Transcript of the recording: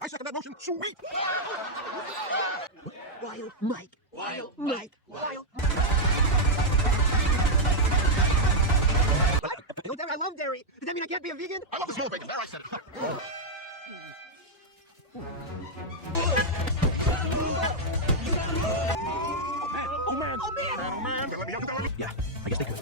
I second that motion. Sweet. Wild Mike. Wild Mike. Wild. No dairy. I love dairy. Does that mean I can't be a vegan? I love the smell of bacon. There, I said it. Oh man. Oh man. Oh man. Let me out. Yeah, I guess they could.